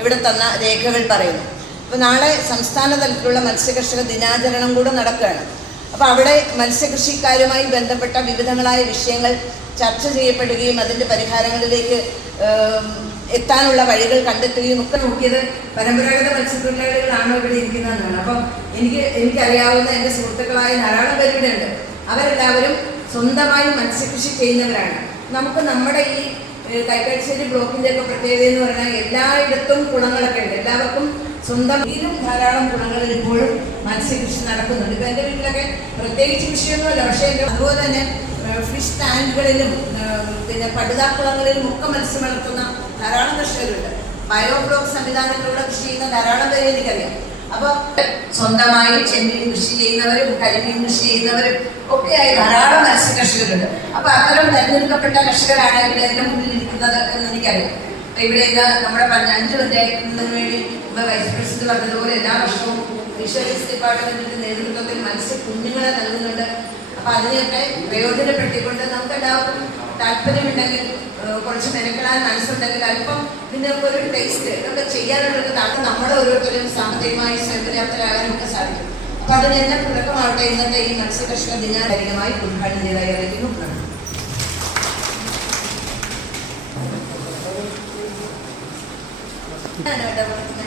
ഇവിടെ തന്ന രേഖകൾ പറയുന്നു. അപ്പോൾ നാളെ സംസ്ഥാന തലത്തിലുള്ള മത്സ്യകർഷക ദിനാചരണം കൂടെ നടക്കുകയാണ്. അപ്പോൾ അവിടെ മത്സ്യകൃഷിക്കാരുമായി ബന്ധപ്പെട്ട വിവിധങ്ങളായ വിഷയങ്ങൾ ചർച്ച ചെയ്യപ്പെടുകയും അതിന്റെ പരിഹാരങ്ങളിലേക്ക് എത്താനുള്ള വഴികൾ കണ്ടെത്തുകയും ഒക്കെ നോക്കിയത് പരമ്പരാഗത മത്സ്യത്തൊഴിലാളികളാണോ ഇവിടെ ഇരിക്കുന്നതെന്നാണ്. അപ്പം എനിക്ക് എനിക്കറിയാവുന്ന എന്റെ സുഹൃത്തുക്കളായ ധാരാളം പേരിവിടെ ഉണ്ട് അവരെല്ലാവരും സ്വന്തമായി മത്സ്യകൃഷി ചെയ്യുന്നവരാണ്. നമുക്ക് നമ്മുടെ ഈ ഏഹ്, കൈക്കാശ്ശേരി ബ്ലോക്കിന്റെ ഒക്കെ പ്രത്യേകത എന്ന് പറഞ്ഞാൽ എല്ലായിടത്തും കുളങ്ങളൊക്കെ ഉണ്ട്. എല്ലാവർക്കും സ്വന്തം വീരും ധാരാളം കുളങ്ങളിൽ ഇപ്പോഴും മത്സ്യകൃഷി നടക്കുന്നുണ്ട്. ഇപ്പൊ എന്റെ വീട്ടിലൊക്കെ പ്രത്യേകിച്ച് കൃഷിയൊന്നുമല്ല പക്ഷേ അതുപോലെ തന്നെ ഫിഷ് ടാങ്കുകളിലും പിന്നെ പടുതാക്കുളങ്ങളിലും ഒക്കെ മത്സ്യം വളർത്തുന്ന ധാരാളം കർഷകരുണ്ട്. ബയോബ്ലോക്ക് സംവിധാനത്തിലൂടെ കൃഷി ചെയ്യുന്ന ധാരാളം പേരെ എനിക്കറിയാം. അപ്പൊ സ്വന്തമായി ചെമ്മീൻ കൃഷി ചെയ്യുന്നവരും കരിമീൻ കൃഷി ചെയ്യുന്നവരും ഒക്കെയായി ധാരാളം മത്സ്യ കർഷകരുണ്ട്. അപ്പൊ അത്തരം തെരഞ്ഞെടുക്കപ്പെട്ട കർഷകരാണ് ഇവിടെ എന്റെ മുന്നിൽ ഇരിക്കുന്നത് എന്ന് എനിക്കറിയാം. അപ്പൊ ഇവിടെ നമ്മുടെ അഞ്ച് പഞ്ചായത്തിന് വേണ്ടി ഇപ്പൊ വൈസ് പ്രസിഡന്റ് പറഞ്ഞതുപോലെ എല്ലാ വർഷവും ഫിഷറീസ് ഡിപ്പാർട്ട്മെന്റിന്റെ നേതൃത്വത്തിൽ മത്സ്യ കുഞ്ഞുങ്ങളെ നൽകുന്നുണ്ട്. അപ്പൊ അതിനെയൊക്കെ പ്രയോജനപ്പെടുത്തിക്കൊണ്ട് നമുക്ക് എല്ലാവർക്കും താല്പര്യമുണ്ടെങ്കിൽ കുറച്ച് മെനക്കെടാൻ മനസ്സുണ്ടെങ്കിൽ അല്പം ഇതിനൊക്കെ ഒരു ടേസ്റ്റ് ഇതൊക്കെ ചെയ്യാനുള്ളൊരു താല്പര്യം നമ്മുടെ ഓരോരുത്തരും സാമ്പത്തികമായി സ്വയംപര്യാപ്തരാകാനൊക്കെ സാധിക്കും. അപ്പൊ അതിന് എന്നെ തുടക്കമാവട്ടെ. ഇന്നത്തെ ഈ മത്സ്യകൃഷ്ണ ദിനാചാരികമായി ഉദ്ഘാടനം ചെയ്തായി അറിയിക്കുന്നു. ഇടപെടുന്നത്.